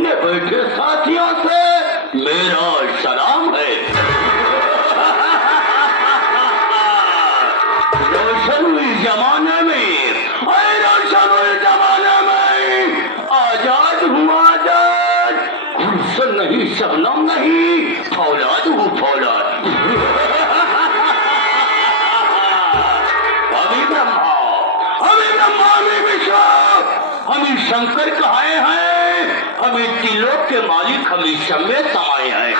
सामने बैठे साथियों से मेरा सलाम है। रोशन हुई जमाने में, रोशन हुई जमाने में आजाद हूँ आजाद, गुलशन नहीं शबनम नहीं, फौलाद हूँ फौलाद। अभी ब्रह्मा अभी विष्णु हमें शंकर कहाए हैं, हमें तिलों के मालिक हमें समय समाये हैं।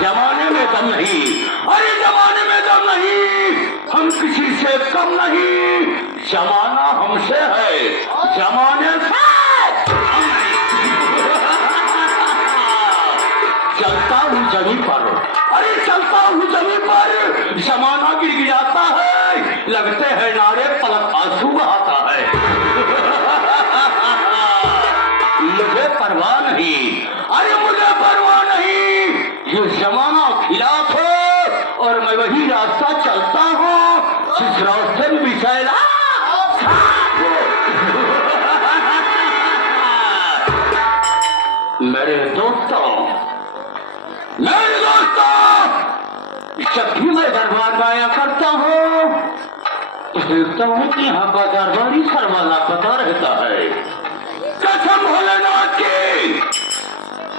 जमाने में दम नहीं, अरे जमाने में दम नहीं, हम किसी से कम नहीं, जमाना हमसे है, जमाने से चलता हूँ जमीन पर, अरे चलता हूँ जमीन पर, जमाना गिड़गिड़ाता है, लगते हैं नारे पलक आंसू बहाता है। मुझे परवाह नहीं, अरे मुझे परवाह नहीं, ये जमाना खिलाफ है और मैं वही रास्ता चलता हूँ जिस रास्ते में बिछाएगा। मेरे दोस्तों जब भी मैं दरबार गाया करता हूँ तो देखता हूँ कि यहाँ का दरबारी सरवाला पता रहता है। कसम भोलेनाथ की,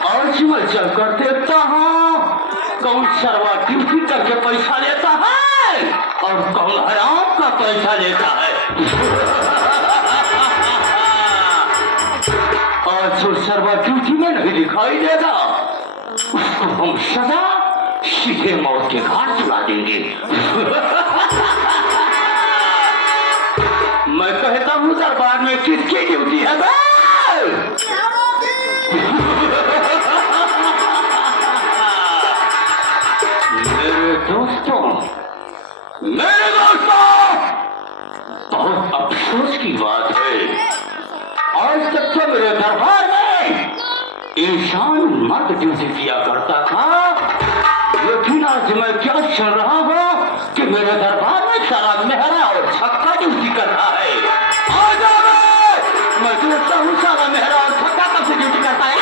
आज मैं चलकर देखता हूँ कौन सरवा ड्यूटी करके पैसा लेता है और कौन हराम का पैसा लेता है। और जो सरवा ड्यूटी में नहीं दिखाई देगा उसको हम सदा सीधे मौत के घाट चला देंगे। मैं कहता हूँ दरबार में किसकी ड्यूटी है? मेरे दोस्तों बहुत अफसोस की बात है, आज तक तो मेरे दरबार में इंसान मर्द ड्यूटी किया करता था, लेकिन आज मैं क्या सुन रहा हूँ कि मेरे दरबार में सारा मेहरा और छक्का ड्यूटी कर रहा है। मैं देखता हूँ सारा मेहरा और छक्का कब से ड्यूटी करता है।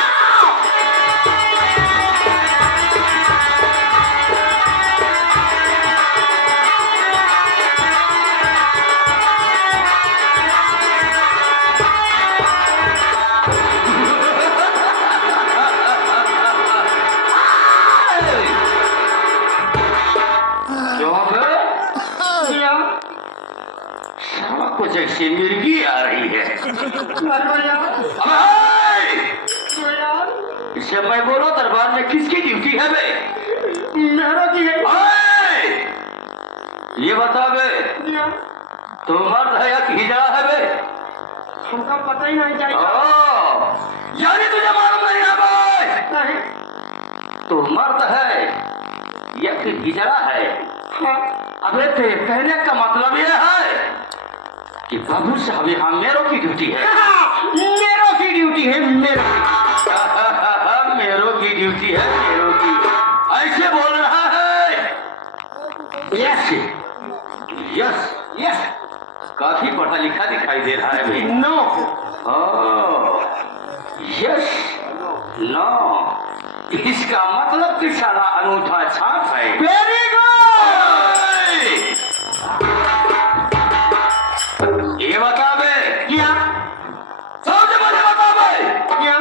जैसे मिर्गी आ रही है। इससे मैं बोलो दरबार में किसकी ड्यूटी है बे? मेरा की है। ये बता बे, तो मर्द है या हिजड़ा है बे? हमका पता ही नहीं चाहिए। यानी तुझे मालूम नहीं है बे? नहीं। तो मर्द है या फिर हिजड़ा है? हाँ। अबे तेरे कहने का मतलब यह है कि बाबू साहब यहाँ मेरों की ड्यूटी है। मेरों की ड्यूटी है, मेरों की ड्यूटी है, मेरों की। ऐसे बोल रहा है? Yes yes yes. काफी पढ़ा लिखा दिखाई दे रहा है भाई। नो। यस नो, इसका मतलब कि सारा अनूठा छाप है। Very good. ये बता बे, क्या? सबसे पहले बता बे, क्या?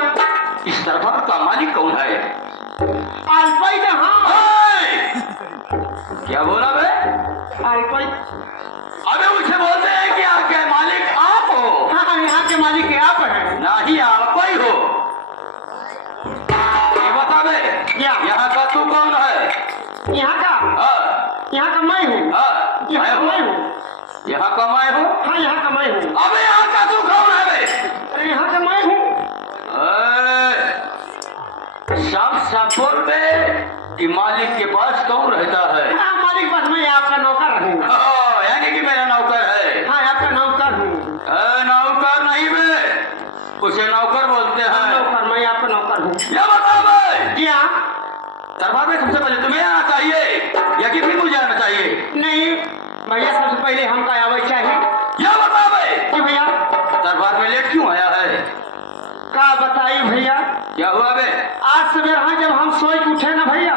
इस दरबार का मालिक कौन है? अल्पाई जहां। क्या बोला बे? अल्पाई। अबे मुझे बोलते हैं कि यहाँ के मालिक आप हो। हाँ, यहाँ के मालिक आप हैं। ना ही आप ही हो। ये बता बे, क्या? यहाँ का तू कौन है? यहाँ का? यहाँ का मैं हूँ। यहाँ का मैं हूँ। यहाँ का मैं हूँ? हाँ, यहाँ का मैं हूँ। अबे यहाँ का तू कौन है बे? यहाँ का मैं हूँ। साफ साफ बोल बे कि मालिक के पास कौन रहता है? हाँ, मालिक पास मैं आपका नौकर रहूँगा। यानी कि मेरा नौकर है। हाँ, आपका नौकर हूँ। नौकर नहीं बे, उसे नौकर बोलते हैं। नौकर, मैं आपका नौकर हूँ। क्या बता बे? क्या? दरबार में सबसे पहले तुम्हें आना चाहिए या किसी मुझे आना चाहिए? नहीं भैया, सबसे पहले हमका आवे चाहिए। क्या बता बे? भैया दरबार में लेट क्यों आया का बताई भैया, क्या हुआ बे? आज सवेरा जब हम सोए के उठे ना भैया,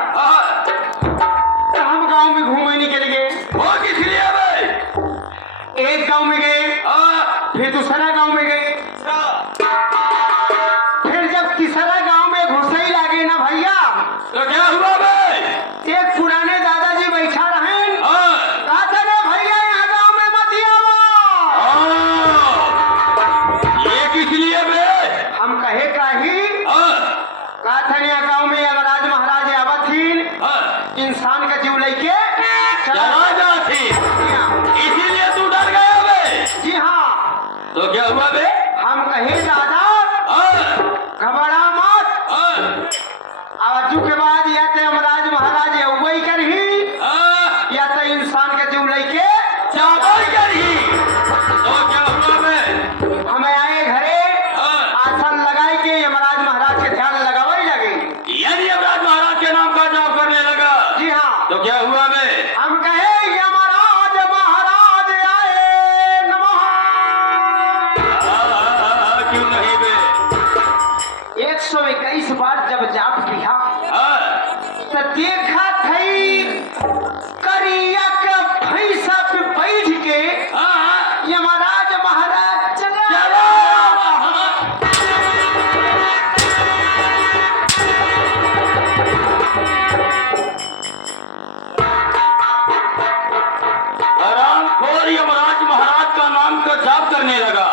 तो हम गांव में घूमने निकल गए। वो किस लिए बे? एक गांव में गए, फिर दूसरा गांव में गए, फिर जब तीसरा गांव में घुसे ही लगे ना भैया, तो क्या हुआ बे? एक पुराने दादाजी बैठा रहे, कहा था ना भैया यहाँ गांव में मत आओ। ये किस लिए बे? हम कहे काही, कहा था यहाँ गांव में यमराज महाराज आवत थी, इंसान का जीव लेके चला जाती, इसीलिए तू डर गया बे? जी हाँ। तो क्या हुआ बे? हम कहे दादा घबरा मत, आजू के बाद या तो यमराज महाराज अवई कर ही, या तो इंसान का जीव लेके चावल कर ही। तो क्या हुआ बे? हम आए घरे, आसन लगाए के यमराज महाराज के ध्यान लगावे लगे। यदि यमराज महाराज के नाम का जाप करने लगा, जी हाँ। तो क्या हुआ बे? हम कहे यमराज महाराज आए नमः। क्यों नहीं बे? 121 बार जब जाप किया, तो देखा थई करिया के भैंसा पे बैठ के यमराज महाराज चला। हरामखोर यमराज महाराज का नाम का जाप करने लगा,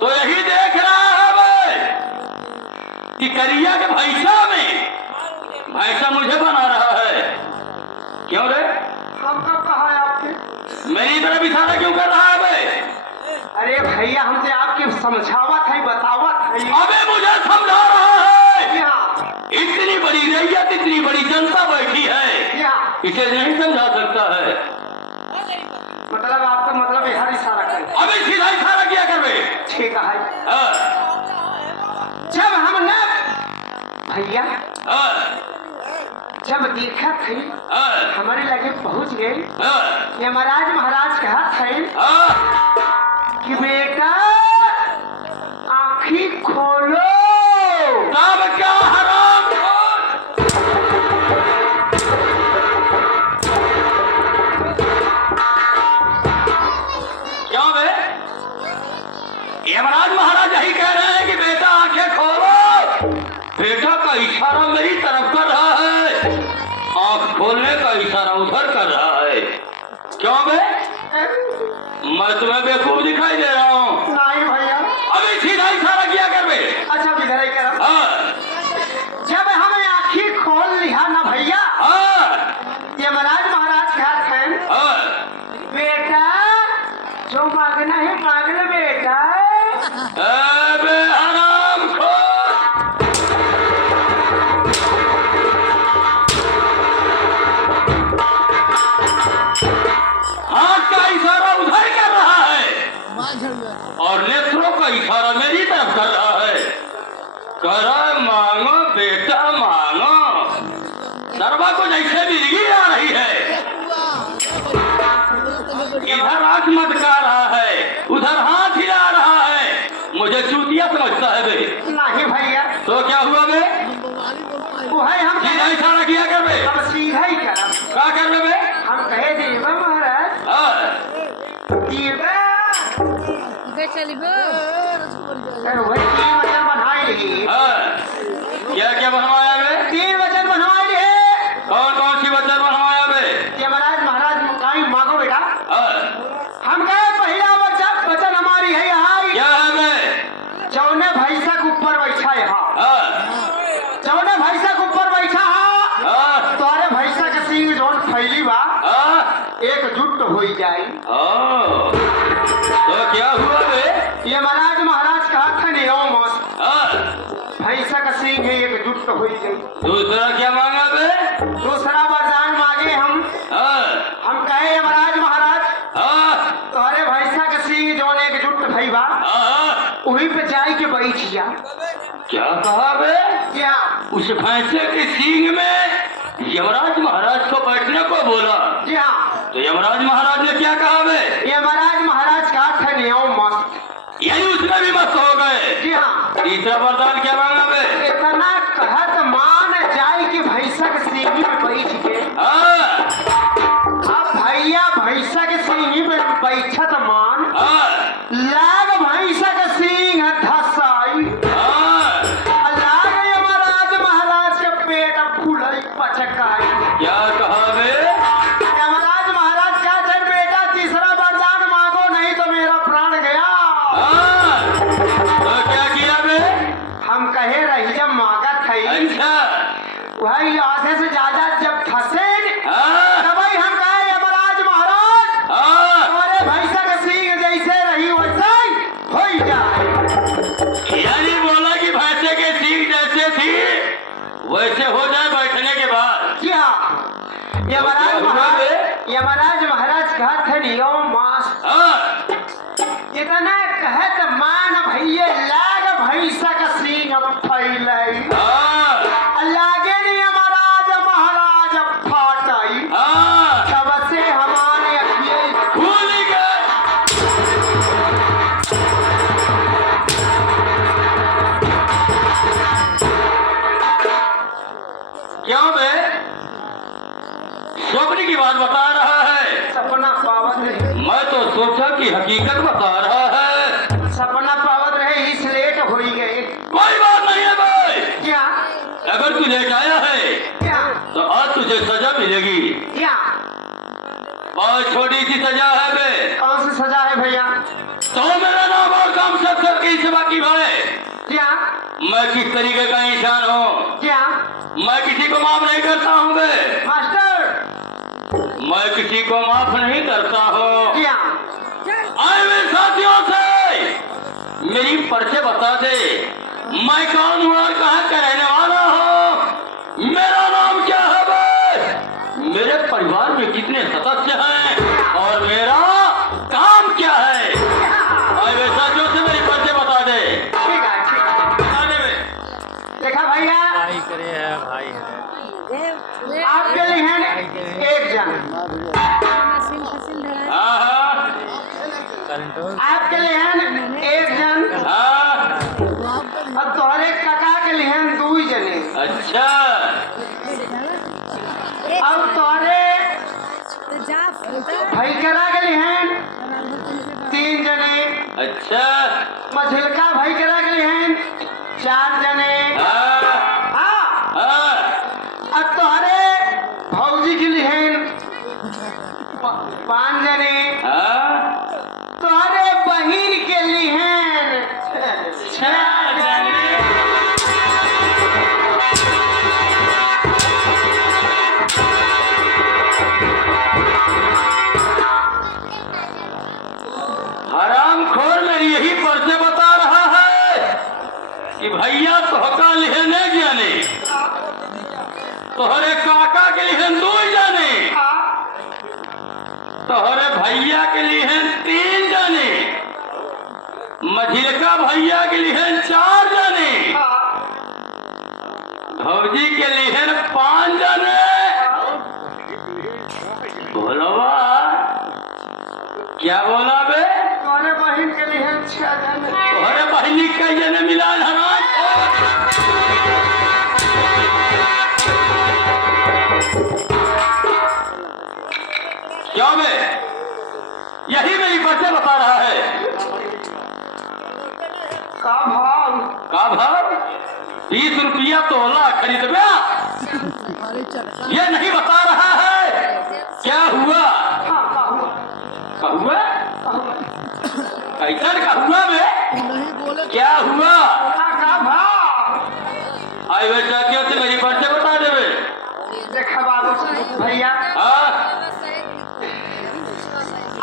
तो यही देख रहा है बे कि करिया के भैंसा मुझे बना रहा है। क्यों रे? हम कब कहा है आपके? मेरी तरफ इशारा क्यों कर रहा है बे? अरे भैया हमसे आपके समझावत है, बतावत है। अबे मुझे समझा रहा है। जी हाँ। इतनी बड़ी रैयत, इतनी बड़ी जनता बैठी है, जी हाँ। इसे नहीं समझा सकता है। मतलब आपका मतलब हर इशारा कर। अबे सीधा इशारा किया कर बे। ठीक है। हाँ, जब हमने भैया हाँ, जब देखा थी हाँ, हमारे लगे पहुंच गए, हाँ, यमराज महाराज कहा थे हाँ। कि बेटा आँखी खोलो। तब क्या हराम? क्यों बे? यमराज महाराज यही कह रहे हैं कि बेटा आंखें खोलो। बेटा का इशारा मेरी तरफ कर रहा है, आंख खोलने का इशारा उधर कर रहा है। क्यों बे? मैं तुम्हें बेवकूफ दिखाई दे रहा हूँ? नहीं भैया। अभी सीधा इशारा किया कर बे। अच्छा किधर ही कर। हाँ, जब हमें आँखी खोल लिया ना भैया, हाँ, यमराज महाराज कहा थे हाँ। बेटा जो मांगना है मांग ले बेटा। अबे हरामखोर! हाथ का इशारा उधर कर रहा है और नेत्रों का इशारा मेरी तरफ कर रहा है। कर मांगो बेटा मांगो। सरवा को जैसे बिजली आ रही है, इधर आंख मटका रहा है, उधर हाथ हिला रहा है, मुझे चूतिया समझता है बे। नहीं भैया। तो क्या हुआ बे? वो है हम सीधा इशारा किया कर बे। हम सीधा ही कर। क्या कर रहे बे? हम कहे देवा महाराज देवा वही 3 वचन बनाए लिए। क्या क्या बनवाया बे? 3 वचन बनवाए लिए। कौन कौन सी वचन बनवाया बे? यमराज महाराज मुकाई मांगो बेटा। हाँ, हम कहे पहला वचन हमारी है यहाँ क्या है बे? जौने भैंसा के ऊपर बैठा यहाँ, हाँ, जौने भैंसा के ऊपर बैठा हाँ, तोरे भैंसा के सिंह जौन फैली बा हाँ, एकजुट हो जाए। तो क्या हुआ बे? यमराज महाराज कहा था नहीं मस्त हाँ, भैंसा का सिंह है एकजुट हो गई। दूसरा क्या मांगा बे? दूसरा वरदान मांगे हम कहे यमराज महाराज तोरे भैंसा के सिंह जौन एकजुट भई बा वहीं पे जाई के बैठ जा। क्या कहा बे? क्या? उस भैंसे के सींग में यमराज महाराज को बैठने को बोला। जी हाँ। तो यमराज महाराज ने क्या कहा बे? यमराज महाराज कहा था नहीं मस्त, यानी उसमें उसमें भी मस्त हो गए। जी हाँ। तीसरा वरदान क्या मांगा बे? इतना कहत मान जाए कि भैंसा के सींगी में बैठ के। हाँ, अब भैया भैंसा के सींगी में बैठत मान हाँ, लाग भैंसा के सींग धसाई हाँ। लाग यमराज महाराज के पेट फूलई पचकाई। क्या कहा बे? यमराज महाराज कहते हैं बेटा तीसरा वरदान मांगो नहीं तो मेरा प्राण गया। हाँ, तो क्या किया बे? हम कहे रही जब मांगत है अच्छा, वही आधे से ज्यादा जब फंसे हाँ, तभी हम कहे यमराज महाराज हाँ। हमारे भैंसा के सींग जैसे रही वैसे हो जाए। यानी बोला कि भैंसे के सींग जैसे थी वैसे हो जाए बैठने के बाद। जी हाँ। यमराज महाराज कहते हैं यो मास हाँ, इतना कहत मान भैया लाग भैंसा का सींग फैलाई हाँ, लागे नहीं यमराज महाराज फाटाई हाँ। तब से हमारे अखिए भूल गए। क्यों बे? स्वप्न की बात बता रहा है। सपना पावत रहे। मैं तो सोचा कि हकीकत बता रहा है। सपना पावत रहे इस लेट हो ही गए। कोई बात नहीं है भाई। क्या अगर तू लेट आया है क्या तो आज तुझे सजा मिलेगी। क्या बहुत छोटी सी सजा है बे। कौन सी सजा है भैया? तो मेरा नाम और काम सब सबकी सेवा की भाई। क्या मैं किस तरीके का इंसान हूँ? क्या मैं किसी को माफ नहीं करता हूँ बे। मास्टर मैं किसी को माफ नहीं करता हूँ। क्या आए मेरे साथियों से मेरी परिचय बता दे। मैं कौन हूँ और कहाँ का रहने वाला हूँ? मेरा नाम क्या है बे? मेरे परिवार में कितने सदस्य हैं और मेरा काम क्या है? आए मेरे साथियों से मेरी परिचय बता दे। ठीक है बता दे बे। देखा भैया भाई करे है भाई है आपके लिए है एक जन हाँ, हाँ, करंट हो आपके लिए है एक जन हाँ। और तोहरे काका के लिए हैं दो जने अच्छा, और तोहरे भैकरा के लिए हैं तीन जने अच्छा। मझिलका भैकरा के लिए हैं चार जने। हाँ, हाँ हाँ। और तोहरे भौजी के लिए हैं पांच जने। हाँ। तोहरे बहिन के लिए हैं छह जने। हरामखोर मेरी यही परिचय बता रहा है कि भैया तोहका लिहने जाने, तोहरे काका के लिए दो जाने, तोहरे भैया के लिए तीन जाने, मझिलका भैया के लिए चार जाने, भौजी के लिए पांच जाने। बोलवा क्या बोला बे? तोहरे बहिन के लिए हैं छह जने। तोहरे बहिनी कई जने मिला हराम। क्यों बे? यही मेरी परिचय बता रहा है। का भाव का भाव? 20 रुपया तोला खरीद गया। ये नहीं बता रहा है क्या हुआ? का हुआ? कैसन का हुआ बे? क्या हुआ? का भाव आई वे साथियों से मेरी परिचय बता देवे। देखा बाबू भैया हाँ,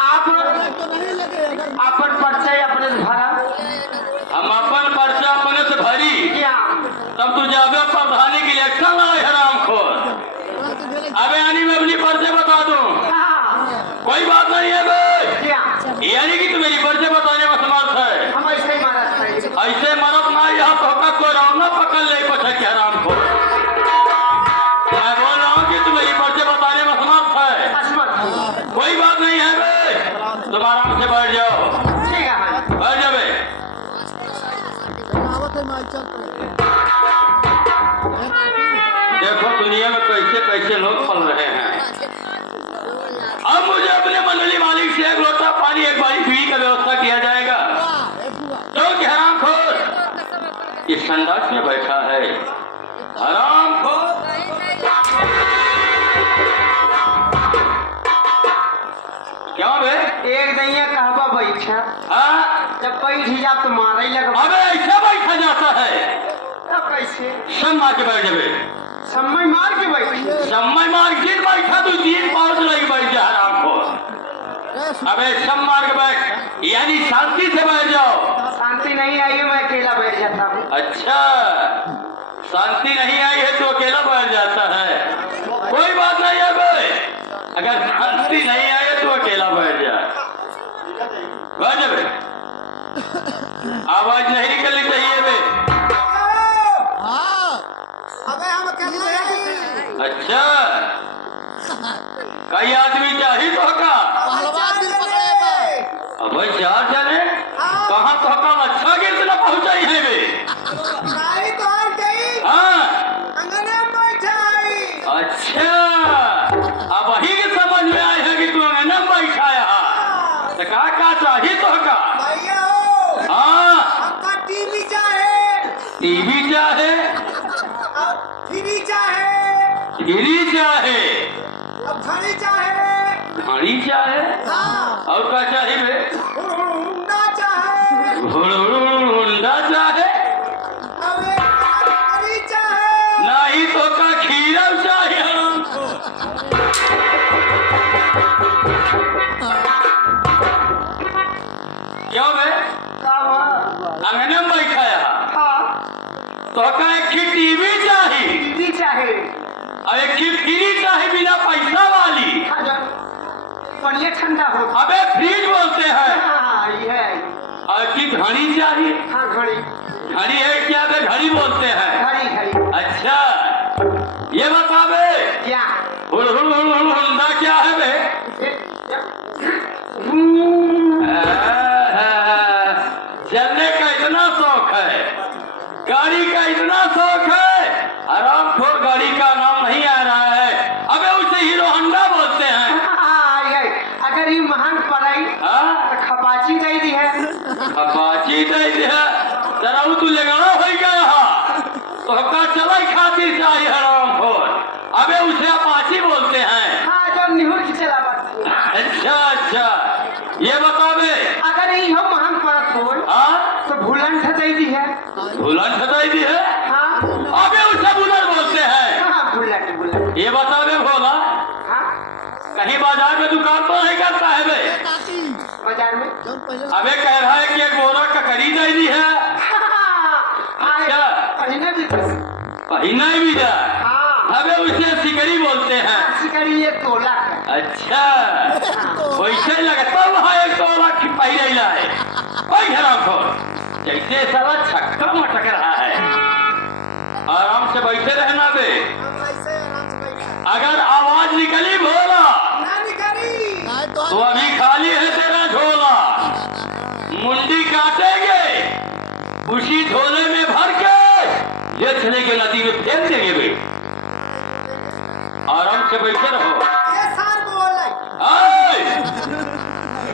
आप अपन परिचय अपने से भरा हम अपन परिचय अपने से भरी क्या तब तू जाबे प्रधानी के इलेक्शन लड़े हरामखोर। अबे यानी मैं अपनी परिचय बता दूं। हाँ कोई बात नहीं है बे। क्या यानी कि तू मेरी परिचय बताने में समर्थ है। हम ऐसे ही मारा था ऐसे मरत ना यहाँ तो कोई रौना पकड़ ले पछे के हरामखोर। मैं बोल रहा हूँ कि तू मेरी परिचय बताने में समर्थ देखो दुनिया में कैसे कैसे लोग पल रहे हैं। अब मुझे अपने मंडली मालिक से एक लोटा पानी एक बारी पीने का व्यवस्था किया जाएगा। क्योंकि हरामखोर इस संडास में बैठा है। हरामखोर क्यों बे? एक दैया कहवा बैठा, हाँ? जब बैठ ही जा तो मारा ही लगा। अबे ऐसा बैठा जाता है? तब कैसे सब मार के बैठ जावे। समय मार के बैठी? समय मार के बैठा तू 3 पाँच लगी बैठ जा हरामखोर। अबे सब मार के बैठ, यानी शांति से बैठ जाओ। शांति नहीं आई है, मैं अकेला बैठ जाता हूँ। अच्छा, शांति नहीं आई है तो अकेला बैठ जाता है। कोई बात नहीं है बे, अगर शांति नहीं आई है तो अकेला बैठ जा। बैठ जा बे, आवाज नहीं निकलनी चाहिए बे। अबे हम अकेले बैठे। अच्छा, कई आदमी चाहिए तो का? अबे 4 जने कहाँ तो का अच्छा गिर ना पहुंचाई है बे। हाँ, अच्छा, अब वही के समझ में आए है कि तू अंगना में बैठा है। तो का चाहिए तो का? हाँ, टीवी चाहे, टीवी चाहे, फ्री चाहे, गिरी चाहे, अब घड़ी चाहे, घड़ी चाहे, हाँ, और क्या चाहिए बे? हुंडा चाहे, हुंडा चाहे, अब एक गाड़ी चाहे, नहीं तो का खीरा चाहिए। क्यों बे? अंगने में बैठा है तो का एक टीवी चाहिए, टीवी चाहे, और एक फ्री चाहिए बिना पैसा वाली। बढ़िया ठंडा हो। अबे फ्रिज बोलते हैं। हाँ, ये है। और की घड़ी चाहिए? हाँ, घड़ी। घड़ी है क्या बे? घड़ी बोलते हैं। घड़ी घड़ी। अच्छा, ये बता बे, क्या? हुंडा क्या है बे? चलने का इतना शौक है, गाड़ी का इतना शौक है, हरामखोर गाड़ी का नाम नहीं आ रहा है। अबे उसे हीरो होंडा बोलते हैं। हाँ, ये अगर ये महंग पड़ाई तो खपाची दे दी है। खपाची दे दी है, तरह तू लगड़ा हो गया तो का चला खातिर चाहिए हरामखोर। अबे उसे अपाची बोलते हैं। हाँ, जब निहुर की चला बात। अच्छा अच्छा, ये बता बे, अगर ये हो महंग पड़त हो तो भूलन दे दी है। भूलन सदाई दी है। हाँ, अबे उसे बुलर बोलते हैं। हाँ, भूलन भूलन। ये बता बे भोला, हाँ, कहीं बाजार में दुकान तो नहीं करता है बे? बाजार में। अबे कह रहा है कि एक बोरा ककड़ी दे दी है। अच्छा, पहले भी पहना भी जा। हाँ, अबे उसे सिकड़ी बोलते हैं। सिकड़ी ये तोला है। अच्छा, वैसे लगता वहाँ एक तोला की पहले है। ओए हरामखोर, जैसे साला छक्का मटक रहा है। आराम से बैठे रहना बे, अगर आवाज निकली भोला तो अभी खाली है तेरा झोला। मुंडी काटेंगे, उसी झोले में भर के ये चले के नदी में फेंक देंगे बे। आराम से बैठे रहो।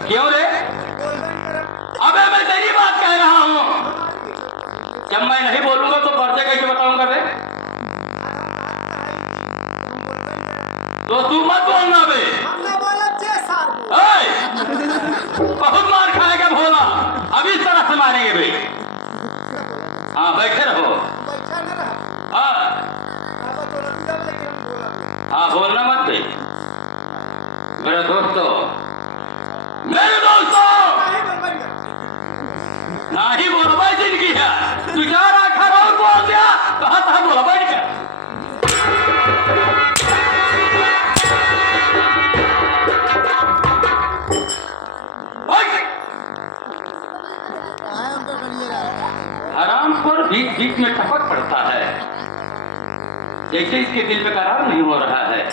क्यों रे? अबे मैं तेरी बात कह रहा हूँ। जब मैं नहीं बोलूंगा तो पर्चे कैसे बताऊंगा बे? तो तू मत बोलना बे। बहुत मार खाएगा भोला, अभी इस तरह से मारेंगे बे। हाँ, बैठे रहो। हाँ, बोलना मत बे। मेरे दोस्तों, ना ही बोलबा जिंदगी है। तू 4 आखर और बोल दिया तो हाथ बोला बैठ गया। हरामखोर बीच बीच में टपक पड़ता है, जैसे इसके दिल में करार नहीं हो रहा है।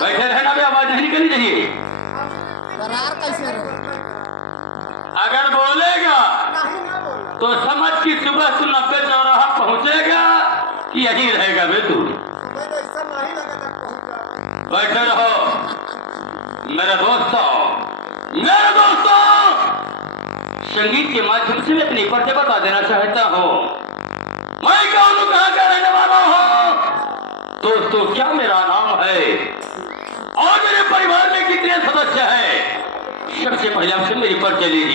बैठे रहना भी, आवाज नहीं निकलनी चाहिए। अगर बोलेगा तो समझ कि सुबह तू 90 चौराहा पहुंचेगा कि यहीं रहेगा बे तू? बैठे रहो मेरे दोस्तों, संगीत के माध्यम से मैं अपनी परिचय बता देना चाहता हूँ। मैं कौन हूँ, कहाँ का रहने वाला हूँ? दोस्तों, क्या मेरा नाम है और मेरे परिवार में कितने सदस्य हैं? सबसे पहले आपसे मेरी परिचय लीजिए।